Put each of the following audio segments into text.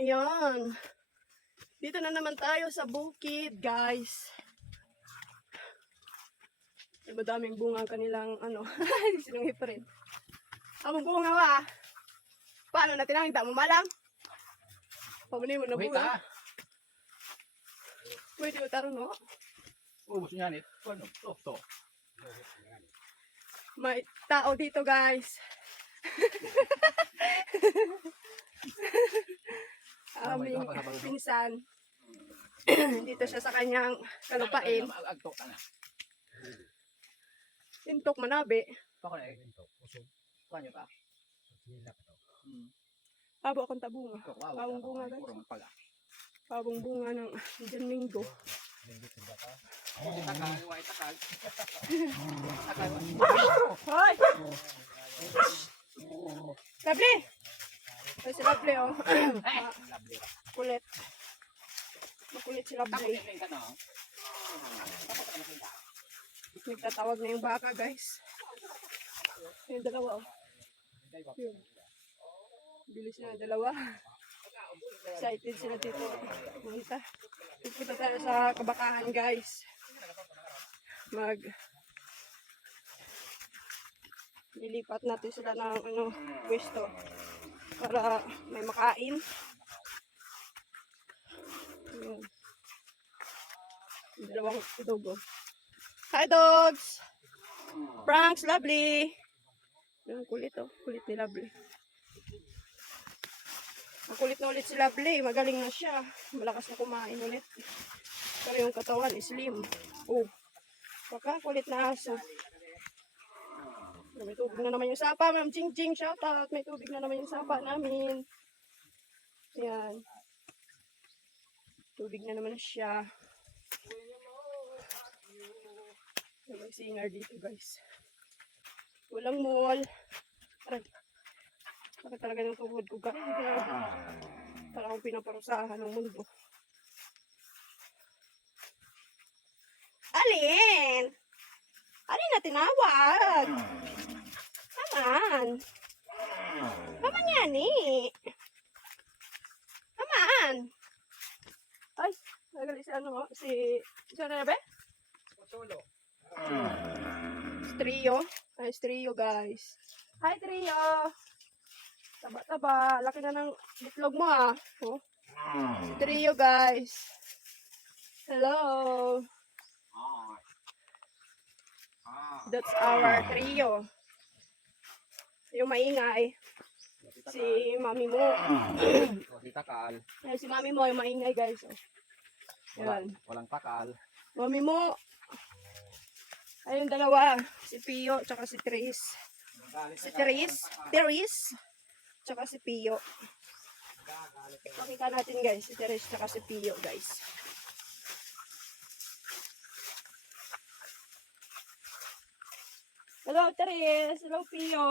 Ayan. Dito na naman tayo sa bukid, guys. Madaming bunga kanilang ano. Sinong hiprin. Ang bunga ba? Paano natin ang damo malang? Pabili mo na bunga. Pwede utaro no? Oh, gusto niya nit. Ano? To. May tao dito, guys. Aming pinsan. Dito siya sa kanyang kalupain. Tintok manabi. Pabo akong tabunga. Pabong bunga, guys. Pabong bunga ng Domingo. Hoy! Lovely! Ay, si Lovely, oh. Kulit. Makulit si Lovely. Nagtatawag na yung baka, guys. Yung dalawa, oh. Yun. Bilis na yung dalawa. Excited sila dito. Pupunta tayo sa kabakahan, guys. Lilipat natin sila ng pwesto para may makain. Yun. Dalawang dogo. Hi, dogs! Pranks, Lovely! Yung kulit, oh. Kulit ni Lovely. Ang kulit na ulit si Lovely. Magaling na siya. Malakas na kumain ulit. Pero yung katawan is slim. Oh. Baka kulit na aso. May tubig na naman yung sapa. Ma'am Ching Ching, shout out. May tubig na naman yung sapa namin. Ayan. Tubig na naman siya. May singer dito, guys. Walang mall. Aray. Bakit talaga ng tuhod ko, guys? Para akong pinaparusahan ng mundo. Alin? Alin na tinawag? Aman. Aman yan eh. Aman. Ay, nagali si ano, si Rebe? Solo. Trio. Ay, Trio, guys. Hi, Trio. Taba-taba. Laki na ng itlog mo, ah. Oh. Si Trio, guys. Hello. That's our Trio. Yung maingay. Si mami mo. Ay, si mami mo yung maingay, guys. Oh. Yan. Walang takal. Mami mo. Ayun, dalawa. Si Pio, tsaka si Tris. Si Tris. Tsaka si Pio. Pakita natin, guys. Si Tris, tsaka si Pio, guys. Hello, Tris. Hello, Pio.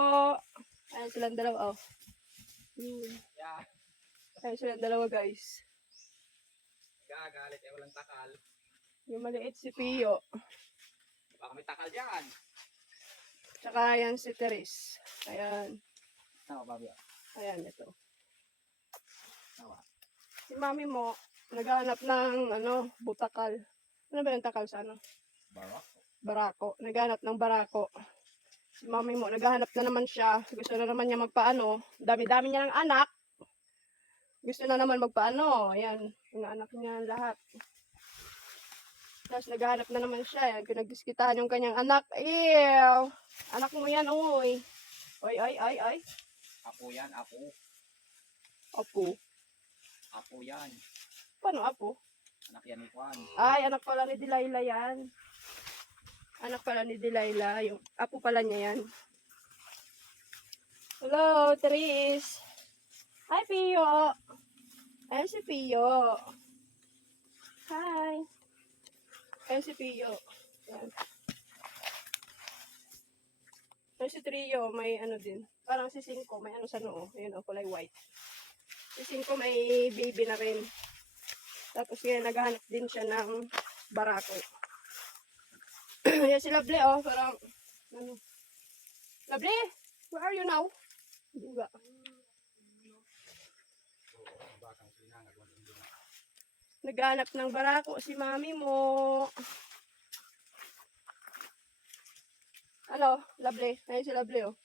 Ayun silang dalawa, oh. Ayun silang dalawa, guys. Gagalit eh, walang takal. Yung maliit si Pio. Baka may takal dyan. Tsaka yan si Tris. Ayan. Babi. Ayan, ito. Si mami mo, naghahanap ng, butakal. Ano ba yung takal sa ano? Barako. Naghahanap ng barako. Si mami mo, naghahanap na naman siya. Gusto na naman niya magpaano. Dami-dami niya ng anak. Gusto na naman magpaano. Ayan, yung anak niya lahat. Tapos naghahanap na naman siya. Ayan, pinagdiskitahan yung kanyang anak. Ew! Anak mo yan, uy. Ay. Apo yan, apo. Apo. Apo yan. Paano apo? Anak yan ni Juan. Ay, anak pala ni Delilah yan. Anak pala ni Delilah. Yung apo pala niya yan. Hello, Tris. Hi, Pio. Ayan si Pio. Hi. Ayan si Pio. Ayan. Ayan si Trio. May ano din. Parang si Cinco. May ano sa noo. Ayan o, kulay white. Si Cinco may baby na rin. Tapos ngayon naghahanap din siya ng barako. Ayan si Lovely, oh. Parang, ano. Lovely, where are you now? Buga. Naghanap ng barako si mami mo. Ano, Lovely? Ayun si Lovely, oh.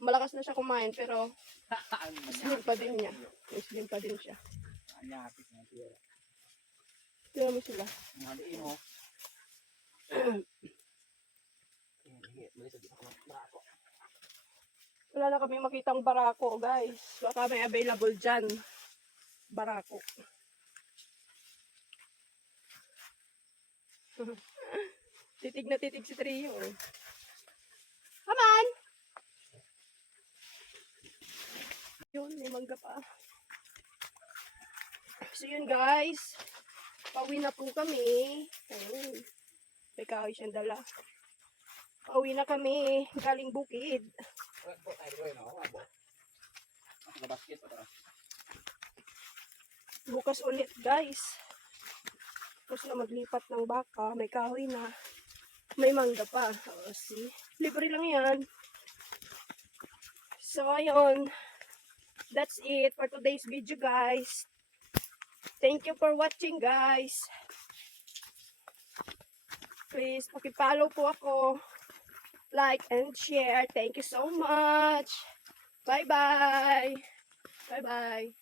Malakas na siya kumain, pero slim pa din niya. Slim pa din siya. Anyapit na tira. Tingnan mo sila. Ang haliin mo. Wala na kami makitang barako, guys. Baka may available dyan. Barako. Titig na titig si Trio. Come on! Yun, may mangga pa. So yun, guys. Pauwi na po kami. Ayun. May kahoy siyang dala. Pauwi na kami. Galing bukid. Bukas ulit, guys. Tapos na maglipat ng baka. May kahoy na. May mangga pa. O, see? Libre lang yan. So, ayun. That's it for today's video, guys. Thank you for watching, guys. Please, pakipollow po ako. Like and share. Thank you so much. Bye-bye. Bye-bye.